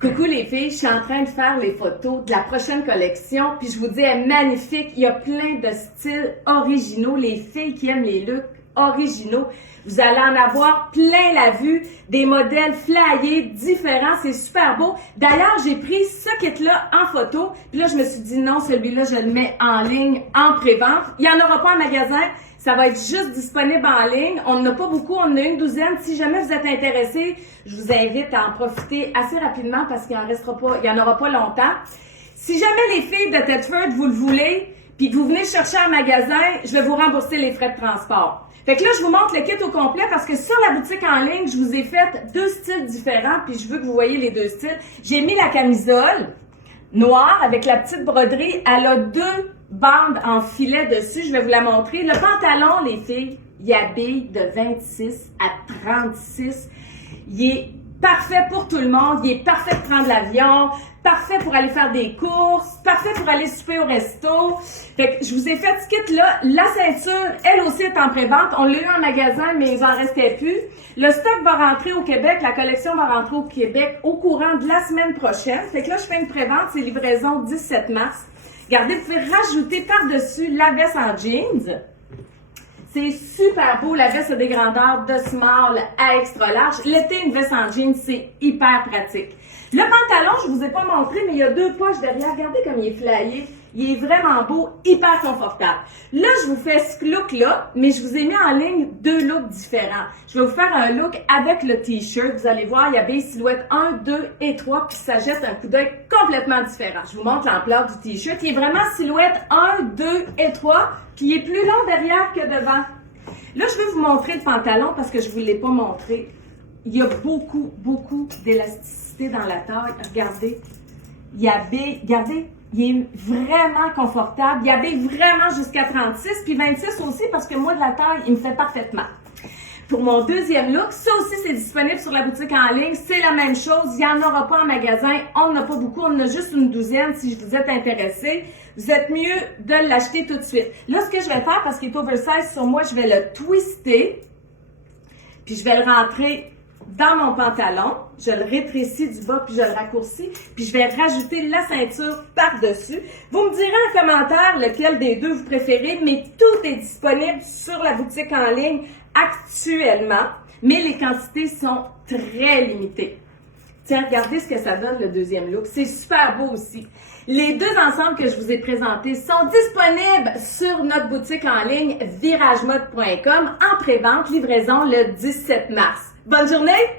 Coucou les filles, je suis en train de faire les photos de la prochaine collection, puis je vous dis, elle est magnifique. Il y a plein de styles originaux. Les filles qui aiment les looks originaux, vous allez en avoir plein la vue, des modèles flyés, différents, c'est super beau. D'ailleurs, j'ai pris ce kit-là en photo, puis là, je me suis dit non, celui-là, je le mets en ligne, en pré-vente. Il n'y en aura pas en magasin, ça va être juste disponible en ligne. On n'en a pas beaucoup, on en a une douzaine. Si jamais vous êtes intéressés, je vous invite à en profiter assez rapidement parce qu'il n'y en aura pas longtemps. Si jamais les filles de Thetford, vous le voulez, puis que vous venez chercher en magasin, je vais vous rembourser les frais de transport. Fait que là, je vous montre le kit au complet parce que sur la boutique en ligne, je vous ai fait deux styles différents, puis je veux que vous voyez les deux styles. J'ai mis la camisole noire avec la petite broderie. Elle a deux bandes en filet dessus. Je vais vous la montrer. Le pantalon, les filles, il habille de 26 à 36. Il est parfait pour tout le monde. Il est parfait pour prendre l'avion, parfait pour aller faire des courses, parfait pour aller souper au resto. Fait que je vous ai fait ce kit-là. La ceinture, elle aussi est en pré-vente. On l'a eu en magasin, mais il en restait plus. Le stock va rentrer au Québec. La collection va rentrer au Québec au courant de la semaine prochaine. Fait que là, je fais une pré-vente. C'est livraison 17 mars. Regardez, vous pouvez rajouter par-dessus la veste en jeans. C'est super beau, la veste a des grandeurs de small à extra large. L'été, une veste en jeans, c'est hyper pratique. Le pantalon, je vous ai pas montré, mais il y a deux poches derrière. Regardez comme il est flyé. Il est vraiment beau, hyper confortable. Là, je vous fais ce look-là, mais je vous ai mis en ligne deux looks différents. Je vais vous faire un look avec le t-shirt. Vous allez voir, il y a des silhouettes 1, 2 et 3, puis ça jette un coup d'œil complètement différent. Je vous montre l'ampleur du t-shirt. Il est vraiment silhouette 1, 2 et 3, puis il est plus long derrière que devant. Là, je vais vous montrer le pantalon parce que je ne vous l'ai pas montré. Il y a beaucoup d'élasticité dans la taille. Regardez, regardez, il est vraiment confortable. Il habille vraiment jusqu'à 36, puis 26 aussi parce que moi, de la taille, il me fait parfaitement. Pour mon deuxième look, ça aussi, c'est disponible sur la boutique en ligne. C'est la même chose. Il n'y en aura pas en magasin. On n'en a pas beaucoup. On en a juste une douzaine. Si vous êtes intéressés, vous êtes mieux de l'acheter tout de suite. Là, ce que je vais faire, parce qu'il est oversize sur moi, je vais le twister. Puis je vais le rentrer dans mon pantalon. Je le rétrécis du bas, puis je le raccourcis. Puis je vais rajouter la ceinture par-dessus. Vous me direz en commentaire lequel des deux vous préférez, mais tout est disponible sur la boutique en ligne actuellement, mais les quantités sont très limitées. Tiens, regardez ce que ça donne le deuxième look. C'est super beau aussi. Les deux ensembles que je vous ai présentés sont disponibles sur notre boutique en ligne viragemode.com en pré-vente, livraison le 17 mars. Bonne journée!